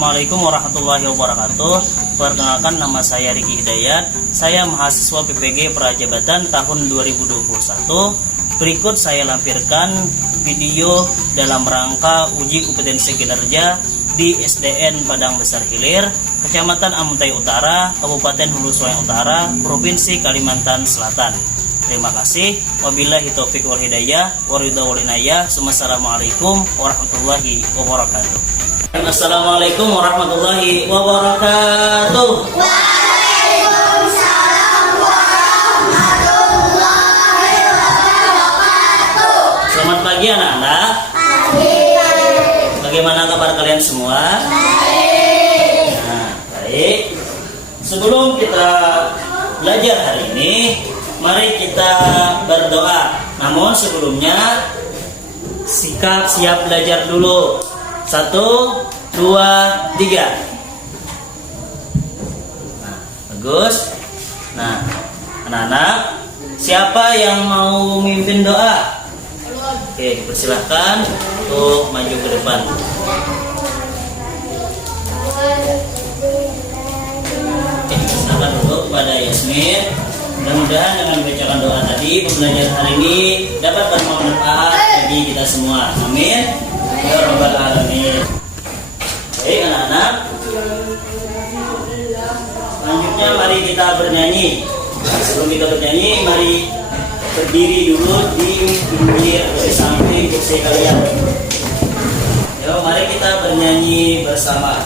Assalamualaikum warahmatullahi wabarakatuh. Perkenalkan, nama saya Riki Hidayat. Saya mahasiswa PPG Prajabatan tahun 2021. Berikut saya lampirkan video dalam rangka uji kompetensi kinerja di SDN Padang Besar Hilir, Kecamatan Amuntai Utara, Kabupaten Hulu Sungai Utara, Provinsi Kalimantan Selatan. Terima kasih. Wabillahi taufiq wal hidayah, waridha wal inayah. Assalamualaikum warahmatullahi wabarakatuh. Assalamualaikum warahmatullahi wabarakatuh. Waalaikumsalam warahmatullahi wabarakatuh. Selamat pagi anak-anak. Bagaimana kabar kalian semua? Baik. Nah, baik. Sebelum kita belajar hari ini, mari kita berdoa. Namun sebelumnya, siap belajar dulu. 1, 2, 3. Nah, bagus. Nah, anak-anak, siapa yang mau memimpin doa? Oke, persilahkan untuk maju ke depan. Oke, silakan dulu kepada Yasmin. Mudah-mudahan dengan membacakan doa tadi, pembelajaran hari ini dapat bermanfaat bagi kita semua. Amin. Ya Rabbal Alamin. Baik anak-anak, selanjutnya mari kita bernyanyi. Sebelum kita bernyanyi, mari berdiri dulu di pinggir atau di samping kursi kalian. Yuk, mari kita bernyanyi bersama.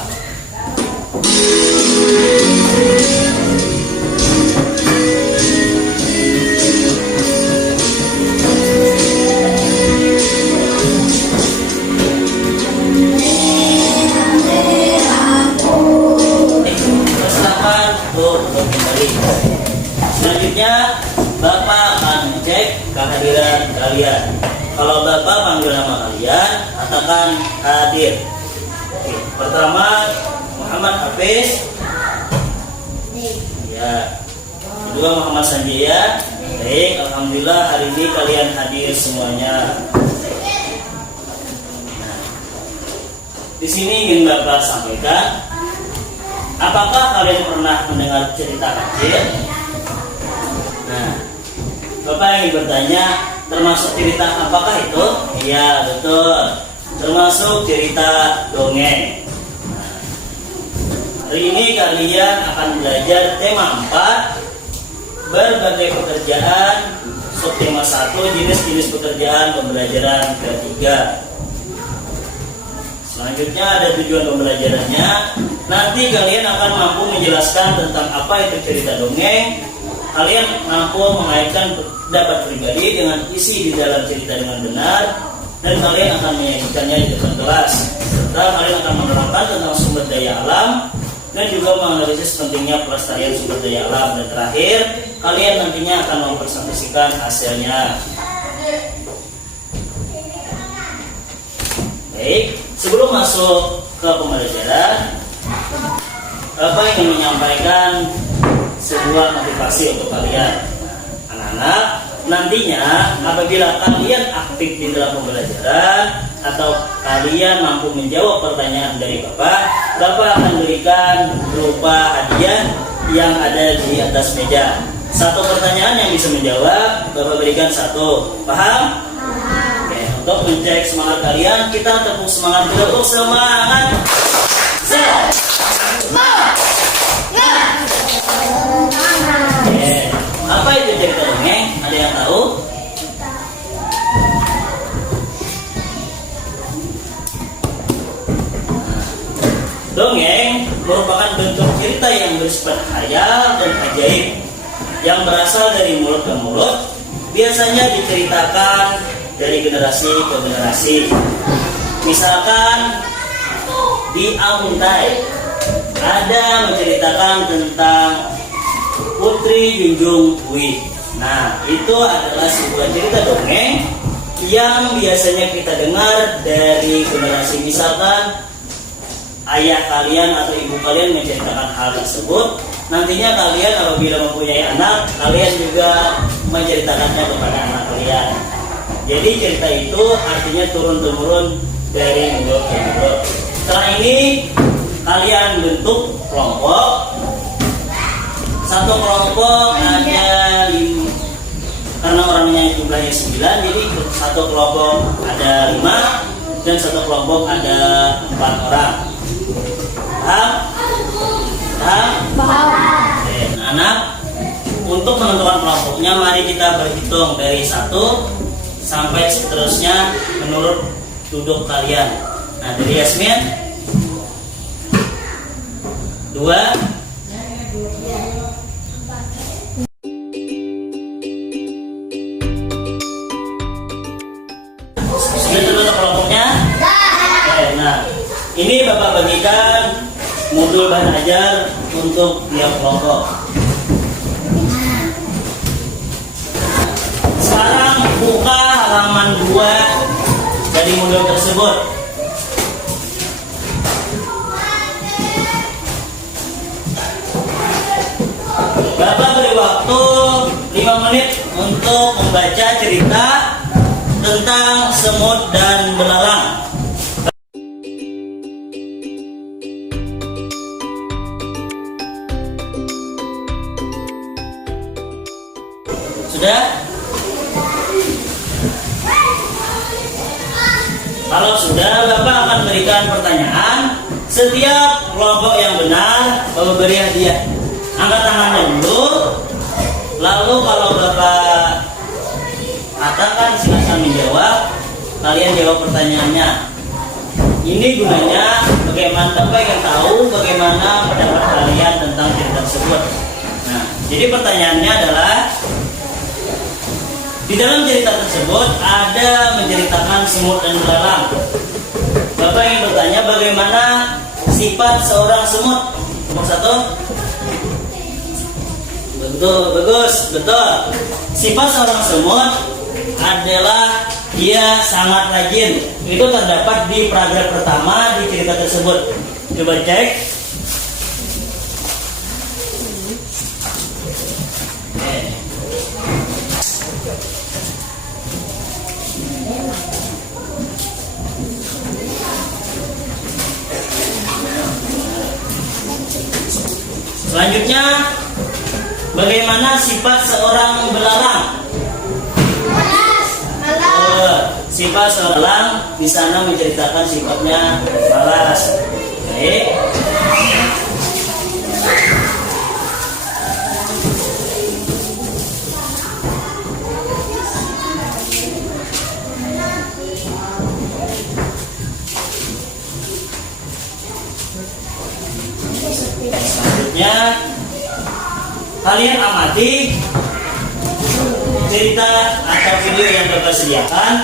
Selanjutnya Bapak akan cek kehadiran kalian. Kalau Bapak panggil nama kalian, katakan hadir. Oke, pertama Muhammad Hafiz. Ya. Kedua Muhammad Sanjaya. Baik, alhamdulillah hari ini kalian hadir semuanya. Nah, di sini ingin Bapak sampaikan, apakah kalian pernah mendengar cerita kecil? Nah, Bapak ingin bertanya, termasuk cerita apakah itu? Iya, betul. Termasuk cerita dongeng. Nah, hari ini kalian akan belajar tema 4, berbagai pekerjaan, subtema 1, jenis-jenis pekerjaan pembelajaran ketiga. Selanjutnya ada tujuan pembelajarannya. Nanti kalian akan mampu menjelaskan tentang apa itu cerita dongeng. Kalian mampu mengaitkan pendapat pribadi dengan isi di dalam cerita dengan benar, dan kalian akan menyajikannya di depan kelas. Serta kalian akan menerangkan tentang sumber daya alam dan juga menganalisis pentingnya pelestarian sumber daya alam. Dan terakhir, kalian nantinya akan mempresentasikan hasilnya. Baik, sebelum masuk ke pembelajaran, Bapak ingin menyampaikan sebuah motivasi untuk kalian. Anak-anak, nantinya apabila kalian aktif di dalam pembelajaran atau kalian mampu menjawab pertanyaan dari Bapak akan berikan berupa hadiah yang ada di atas meja. Satu pertanyaan yang bisa menjawab, Bapak berikan 1. Paham? Oke, untuk mencek semangat kalian, kita tepuk semangat dulu. Semangat! Apa itu cerita dongeng? Ada yang tahu? Dongeng merupakan bentuk cerita yang bersifat khayal dan ajaib, yang berasal dari mulut ke mulut, biasanya diceritakan dari generasi ke generasi. Misalkan di Amuntai ada menceritakan tentang Putri Junjung Pui. Nah, itu adalah sebuah cerita dongeng yang biasanya kita dengar dari generasi. Misalkan ayah kalian atau ibu kalian menceritakan hal tersebut, nantinya kalian apabila mempunyai anak, kalian juga menceritakannya kepada anak kalian. Jadi cerita itu artinya turun-temurun dari mulut ke mulut. Setelah ini kalian bentuk kelompok. Satu kelompok ada 5, karena orangnya jumlahnya 9, jadi satu kelompok ada 5 dan satu kelompok ada 4 orang. Paham? Oke, anak, untuk menentukan kelompoknya mari kita berhitung dari 1 sampai seterusnya menurut duduk kalian. Nah, dari Yasmin 2. Sudah terbentuk kelompoknya? Oke, nah ini Bapak bagikan modul bahan ajar untuk tiap kelompok. Sekarang buka halaman 2 dari modul tersebut. Bapak beri waktu 5 menit untuk membaca cerita tentang semut dan belalang. Sudah? Kalau sudah, Bapak akan berikan pertanyaan. Setiap kelompok yang benar, Bapak beri hadiah. Angkat tangannya dulu. Lalu kalau Bapak katakan silakan menjawab. Kalian jawab pertanyaannya. Ini gunanya bagaimana Bapak ingin tahu bagaimana pendapat kalian tentang cerita tersebut. Nah, jadi pertanyaannya adalah di dalam cerita tersebut ada menceritakan semut dan belalang. Bapak ingin bertanya bagaimana sifat seorang semut. Nomor 1. Betul. Sifat seorang semut adalah dia sangat rajin. Itu terdapat di paragraf pertama di cerita tersebut. Coba cek. Selanjutnya, bagaimana sifat seorang belalang? Sifat seorang belalang di sana menceritakan sifatnya malas. Baik. Selanjutnya, kalian amati cerita atau video yang Bapak sediakan.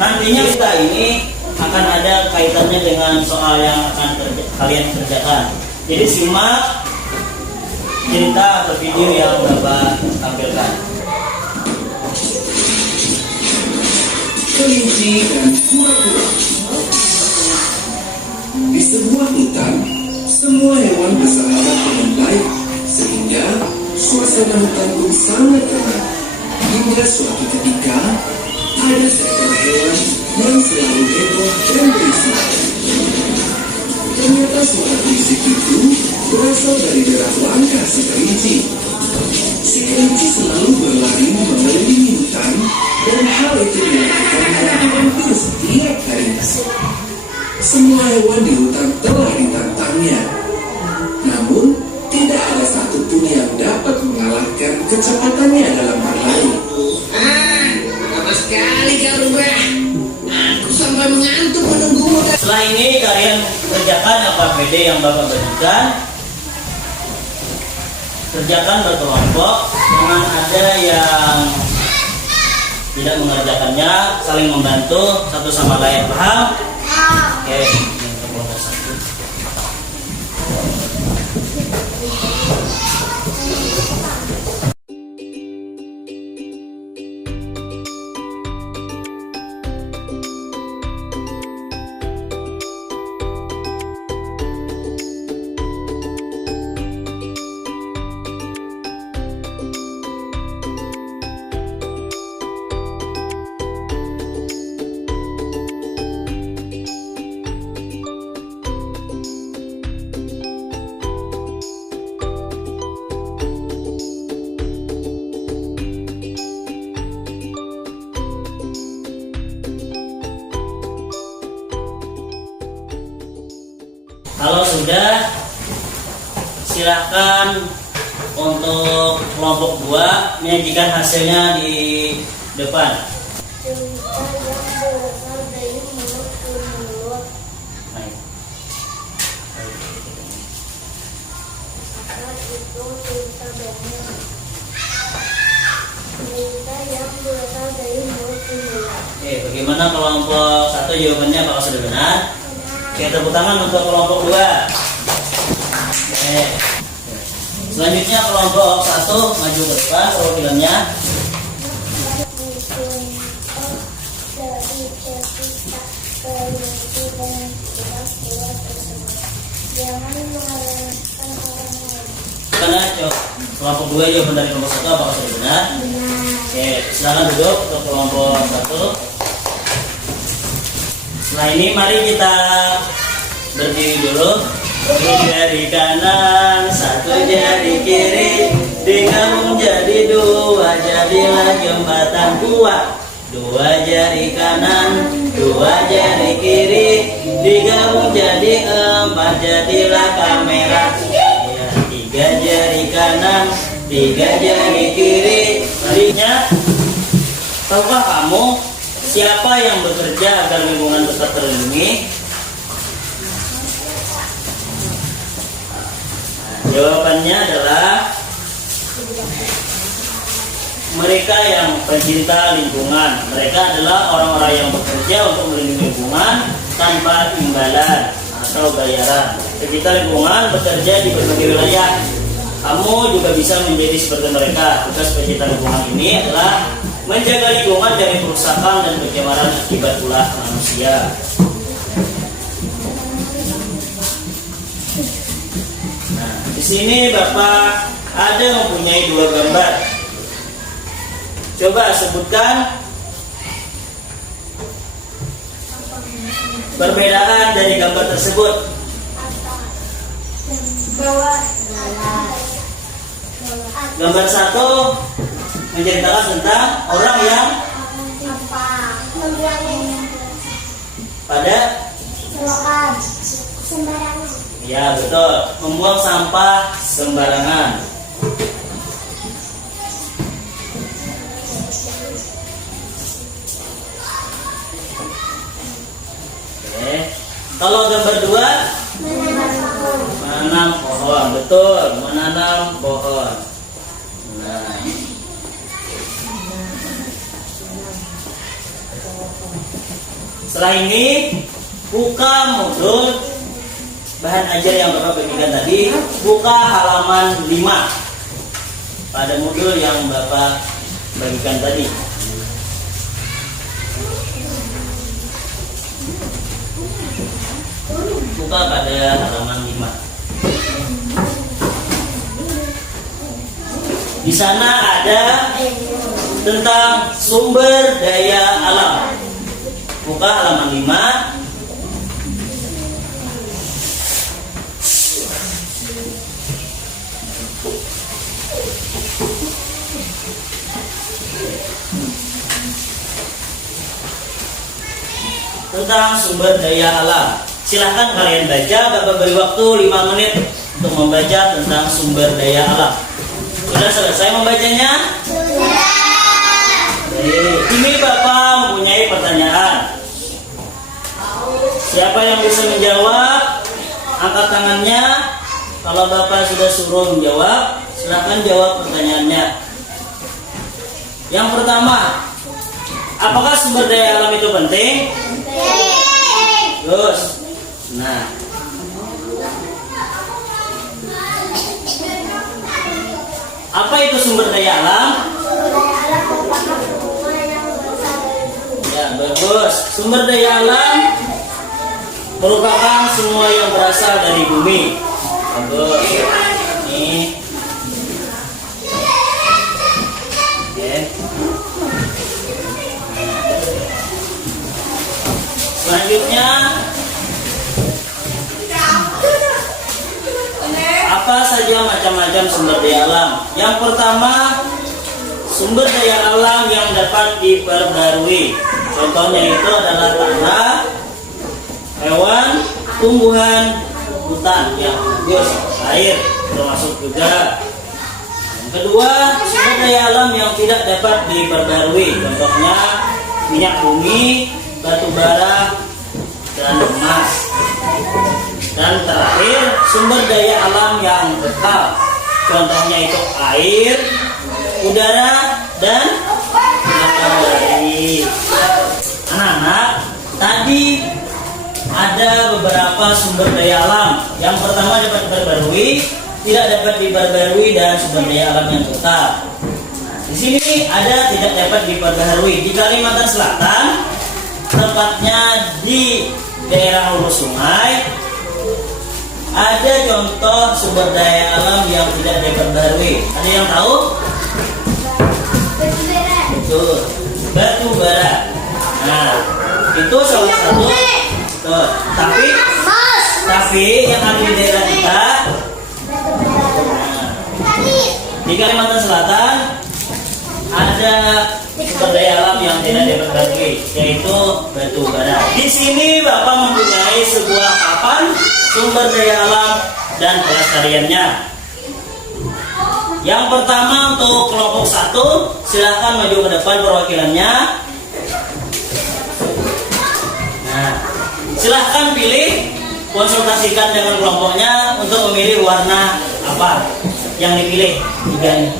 Nantinya cerita ini akan ada kaitannya dengan soal yang akan kalian kerjakan. Jadi simak cerita atau video yang Bapak tampilkan. Kelinci dan kura-kura. Di sebuah hutan, semua hewan bersahabat dengan baik, sehingga suasana hutan pun sangat tenang. Hingga suatu ketika, ada seekor hewan yang selalu heboh dan berisik. Ternyata suara berisik itu berasal dari derap langkah si kelinci. Si kelinci selalu berlari mengelilingi hutan, dan hal itu dilakukannya hampir setiap harinya. Semua hewan di hutan telah ditantangnya, namun tidak ada satupun yang dapat mengalahkan kecepatannya dalam berlari. Apa sekali kau rubah? Aku sampai mengantuk menunggumu. Setelah ini kalian kerjakan apa PD yang Bapak berikan. Kerjakan berkelompok, jangan ada yang tidak mengerjakannya, saling membantu satu sama lain. Paham? Oke, ini kelompok 1. silahkan untuk kelompok 2 menyajikan hasilnya di depan. Cerita yang berasal dari mulut ke mulut. Baik. Saat itu cerita banyak. Cerita yang berasal dari mulut ke mulut. Oke, bagaimana kelompok 1 jawabannya apakah sudah benar? Oke, tepuk tangan untuk kelompok 2. Oke. Selanjutnya kelompok 1 maju ke depan perwakilannya. Dari cerita kelinci dan kura-kura tersebut. Jangan mengharapkan orang lain. Karena kelompok 2 jawaban dari kelompok 1 apakah sudah benar? Benar. Oke, silakan duduk untuk kelompok 1. Setelah ini mari kita berdiri dulu. 2 jari kanan, 1 jari kiri, digabung jadi 2, jadilah jembatan kuat. 2 jari kanan, 2 jari kiri, digabung jadi 4, jadilah kamera. Ya, 3 jari kanan, 3 jari kiri. Selanjutnya, tahukah kamu siapa yang bekerja agar lingkungan tetap terlindungi? Jawabannya adalah mereka yang pencinta lingkungan. Mereka adalah orang-orang yang bekerja untuk melindungi lingkungan tanpa imbalan atau bayaran. Pencinta lingkungan bekerja di berbagai wilayah. Kamu juga bisa menjadi seperti mereka. Tugas pencinta lingkungan ini adalah menjaga lingkungan dari kerusakan dan pencemaran akibat ulah manusia. Di sini Bapak ada mempunyai 2 gambar. Coba sebutkan perbedaan dari gambar tersebut. Bawah. Gambar 1 menceritakan tentang orang yang pada Sembarangan. ya betul, membuang sampah sembarangan. Oke. Kalau gambar 2 menanam pohon, betul, menanam pohon. Nah. Setelah ini buka modul bahan ajar yang Bapak bagikan tadi, buka halaman 5 pada modul yang Bapak bagikan tadi. Buka pada halaman 5. Di sana ada tentang sumber daya alam. Buka halaman 5. Tentang sumber daya alam. Silahkan kalian baca. Bapak beri waktu 5 menit untuk membaca tentang sumber daya alam. Sudah selesai membacanya? Ini Bapak mempunyai pertanyaan. Siapa yang bisa menjawab? Angkat tangannya. Kalau Bapak sudah suruh menjawab, silahkan jawab pertanyaannya. Yang pertama, apakah sumber daya alam itu penting? Terus, nah, apa itu sumber daya alam? Ya, bagus. Sumber daya alam merupakan semua yang berasal dari bumi. Bagus. Ini. Oke. Selanjutnya, apa saja macam-macam sumber daya alam? Yang pertama, sumber daya alam yang dapat diperbarui. Contohnya itu adalah tanah, hewan, tumbuhan, hutan yang bagus, air. termasuk juga. Yang kedua, sumber daya alam yang tidak dapat diperbarui, contohnya minyak bumi, batu bara, dan emas. Dan terakhir, sumber daya alam yang kekal, contohnya itu air, udara, dan matahari. Anak-anak, tadi ada beberapa sumber daya alam. Yang pertama dapat diperbarui, tidak dapat diperbarui, dan sumber daya alam yang kekal. Di sini ada tidak dapat diperbarui. Di Kalimantan Selatan, tepatnya di daerah hulu sungai, ada contoh sumber daya alam yang tidak diperbarui. Ada yang tahu? Betul, batu bara. Nah, itu salah satu. Tuh, tapi yang ada di daerah kita, di Kalimantan Selatan ada sumber daya alam yang tidak diperbarui, yaitu batu bara. Di sini Bapak mempunyai sebuah papan sumber daya alam dan pelestariannya. Yang pertama untuk kelompok 1, silahkan maju ke depan perwakilannya. Nah, silahkan pilih, konsultasikan dengan kelompoknya untuk memilih warna apa yang dipilih. 3 nih.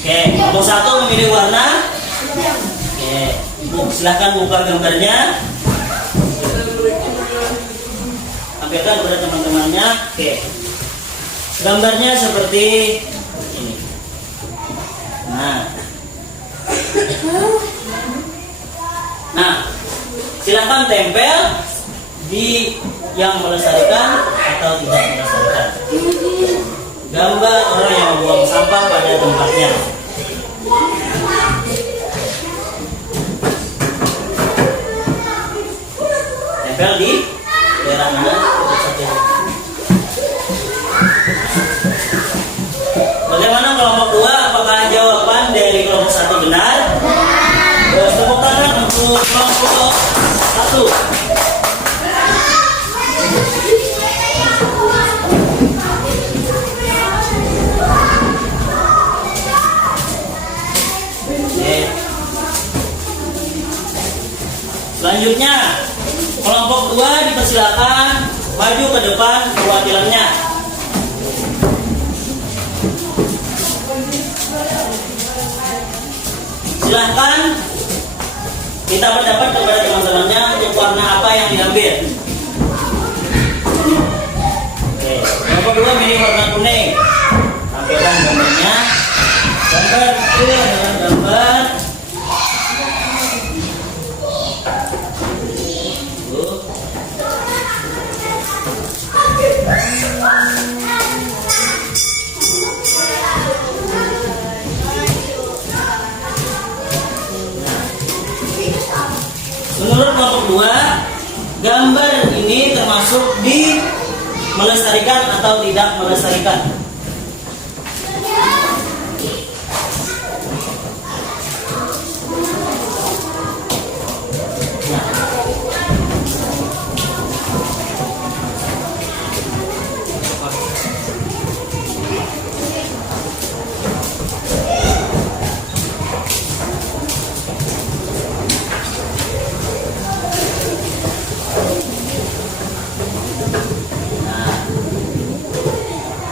Oke, kelompok 1 memilih warna. Oke, silahkan buka gambarnya. Sampaikan kepada teman-temannya. Oke, gambarnya seperti ini. Nah, silahkan tempel di yang melestarikan atau tidak melestarikan. Gambar orang yang membuang sampah pada tempatnya. Tempel di daerah mana? Bagaimana kelompok 2? Apakah jawaban dari kelompok 1 benar? Tepuk tangan untuk kelompok 1. Selanjutnya, kelompok 2 dipersilakan maju ke depan perwakilannya. Silahkan minta pendapat kepada teman-temannya untuk warna apa yang diambil. Oke, kelompok 2 milih warna kuning. Tampilkan gambarnya. Gambar itu adalah gambar. Menurut kelompok 2, gambar ini termasuk di melestarikan atau tidak melestarikan?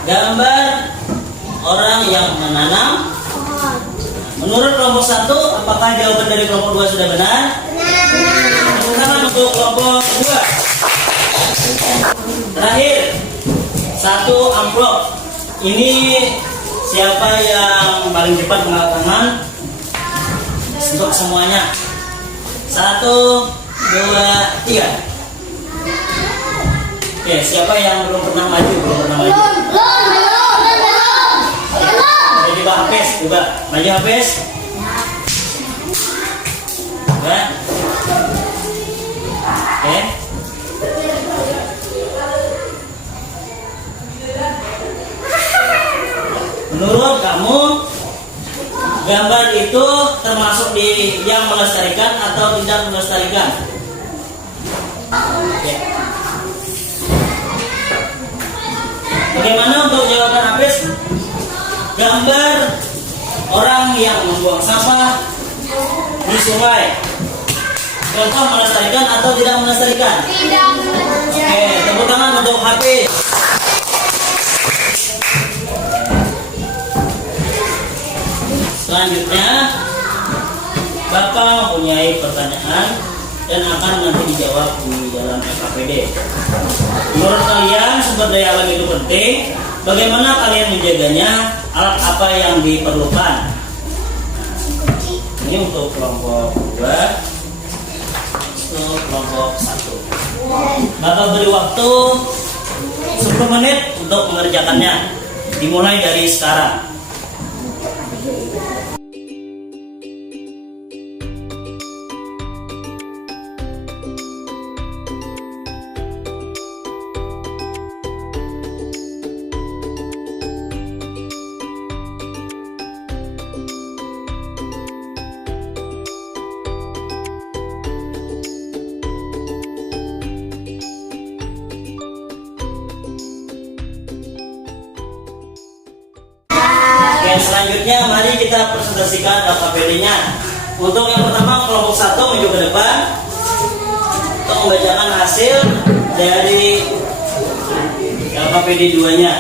Gambar orang yang menanam. Menurut kelompok 1, apakah jawaban dari kelompok 2 sudah benar? Tepuk tangan untuk kelompok 2. Terakhir, 1 amplop. Ini siapa yang paling cepat mengangkat tangan? Untuk semuanya. 1, 2, 3. Oke, siapa yang belum pernah maju? Coba Hafiz, coba maju Hafiz. Coba. Oke. Menurut kamu, gambar itu termasuk di yang melestarikan atau tidak melestarikan? Oke. Bagaimana untuk jawaban Hafiz? Gambar orang yang membuang sampah di sungai. Contoh melestarikan atau tidak melestarikan? Tidak melestarikan. Oke, tepuk tangan untuk Hafiz. Selanjutnya, Bapak mempunyai pertanyaan dan akan nanti dijawab di dalam FKPD. Menurut kalian sumber daya alam itu penting. Bagaimana kalian menjaganya? Alat apa yang diperlukan? Nah, ini untuk kelompok 2, untuk kelompok 1. Bapak beri waktu 10 menit untuk mengerjakannya. Dimulai dari sekarang. Selanjutnya mari kita presentasikan LKPD-nya. Untuk yang pertama kelompok 1 maju ke depan untuk membacakan hasil dari LKPD 2-nya.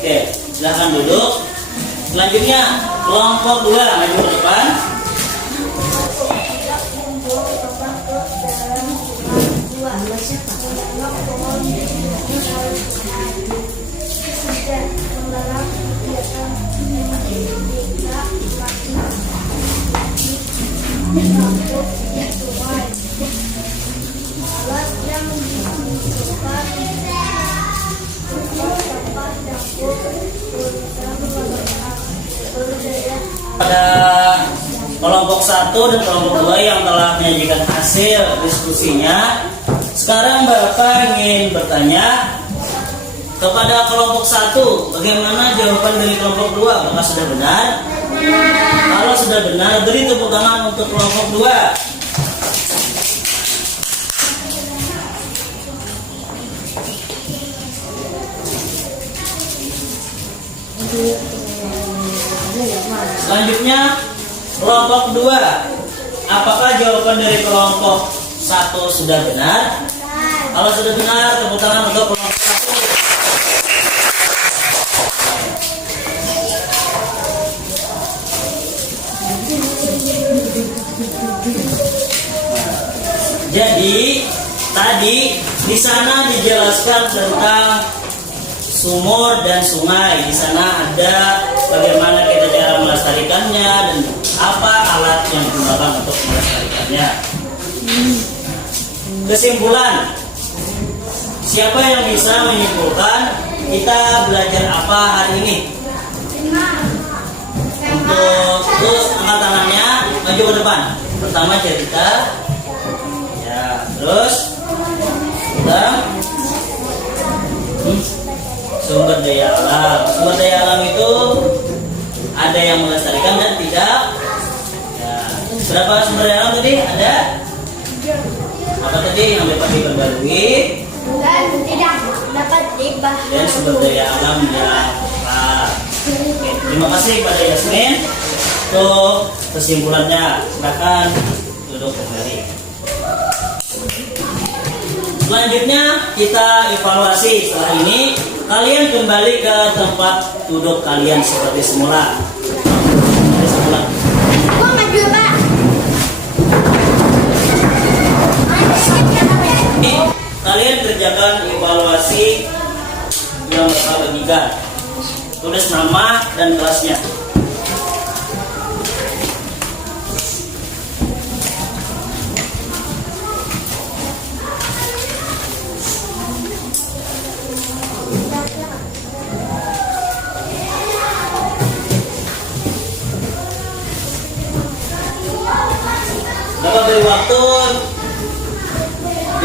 Oke, silahkan duduk. Selanjutnya kelompok 2 maju ke depan. Pada kelompok 1 dan kelompok 2 yang telah menyajikan hasil diskusinya, sekarang Bapak ingin bertanya kepada kelompok 1, bagaimana jawaban dari kelompok 2? Apakah sudah benar? Kalau sudah benar, beri tepuk tangan untuk kelompok 2. Selanjutnya kelompok 2, apakah jawaban dari kelompok 1 sudah benar? Kalau sudah benar, tepuk tangan untuk kelompok 1. Jadi tadi di sana dijelaskan tentang sumur dan sungai. Di sana ada bagaimana kita cara melestarikannya dan apa alat yang digunakan untuk melestarikannya. Kesimpulan, siapa yang bisa menyimpulkan kita belajar apa hari ini? Untuk angkat tangannya, maju ke depan. Pertama cerita, ya, terus kita sumber daya alam. Sumber daya alam itu ada yang melestarikan dan tidak. Ya. Berapa sumber daya alam tadi? Ada? Apa tadi yang dapat diperbarui? Dan tidak dapat dibahas. Dan sumber daya alam yang tetap. Oke, terima kasih pada Yasmin untuk kesimpulannya. Silakan duduk kembali. Selanjutnya kita evaluasi. Setelah ini kalian kembali ke tempat duduk kalian seperti semula. Gua maju, Pak. Kalian kerjakan evaluasi yang Bapak bagikan. Tulis nama dan kelasnya.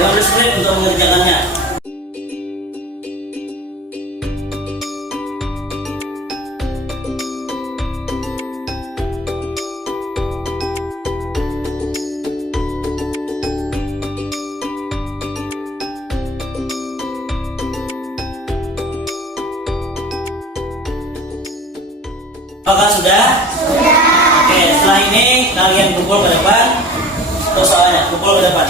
15 menit untuk mengerjakannya. Apakah sudah? Sudah. Oke, setelah ini kalian kumpul ke depan. Terus soalnya kumpul ke depan.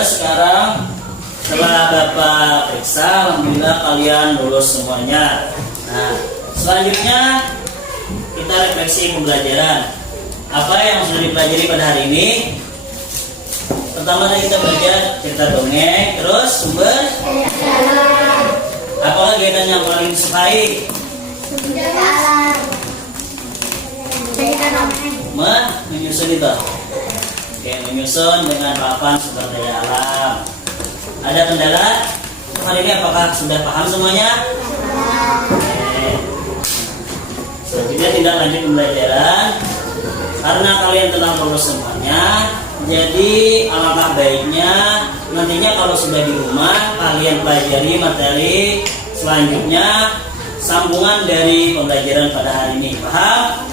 Sekarang setelah Bapak periksa, alhamdulillah kalian lulus semuanya. Nah, selanjutnya kita refleksi pembelajaran. Apa yang sudah dipelajari pada hari ini? Pertama tadi kita belajar cerita dongeng, terus sumber. Apa kegiatan yang paling disukai? Menyusun itu. Oke, menyusun dengan papan sumber daya alam. Ada kendala? Hari ini apakah sudah paham semuanya? Oke. Selanjutnya tidak lanjut pembelajaran. Karena kalian telah lulus semuanya, jadi alangkah baiknya nantinya kalau sudah di rumah kalian pelajari materi selanjutnya sambungan dari pembelajaran pada hari ini. Paham?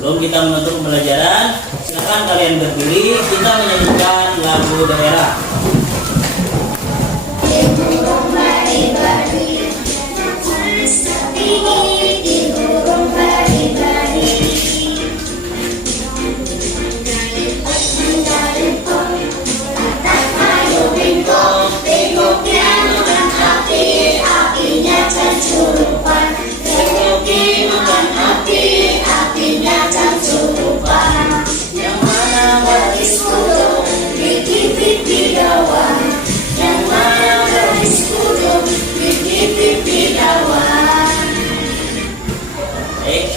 Sebelum kita menutup pembelajaran, silakan kalian berdiri. Kita menyanyikan lagu daerah.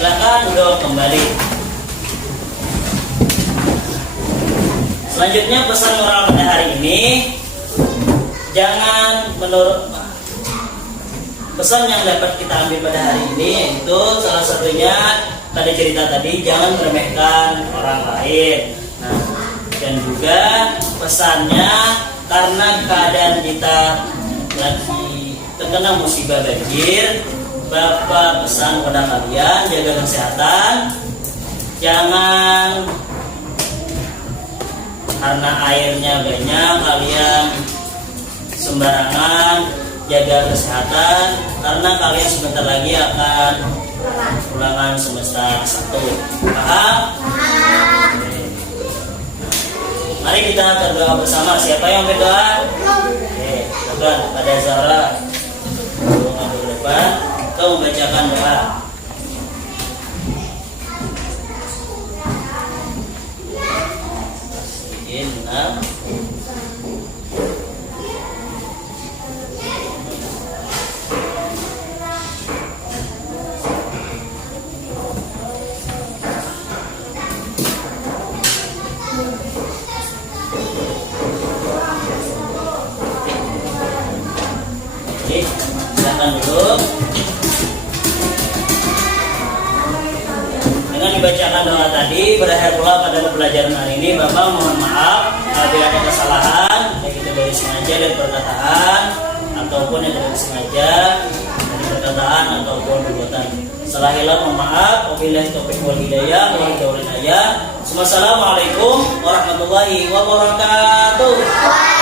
Silakan duduk kembali. Selanjutnya pesan moral pada hari ini, jangan menurut pesan yang dapat kita ambil pada hari ini yaitu salah satunya tadi cerita tadi, jangan meremehkan orang lain. Nah, dan juga pesannya karena keadaan kita lagi terkena musibah banjir, Bapak pesan pada kalian jaga kesehatan, jangan karena airnya banyak kalian sembarangan, jaga kesehatan karena kalian sebentar lagi akan ulangan semester 1. Paham? Mari kita berdoa bersama. Siapa yang berdoa? Oke, silakan pada Zahra. Doa ke depan. Kita membacakan doa. Inna silakan dulu. Dengan dibacakan doa tadi, berakhir pula pada pembelajaran hari ini. Bapak mohon maaf apabila ada kesalahan, baik itu dari sengaja dari perkataan ataupun yang tidak sengaja dari perkataan ataupun perbuatan. Salah hilang mohon maaf. Wabillahi taufiq wal hidayah. Wassalamualaikum warahmatullahi wabarakatuh.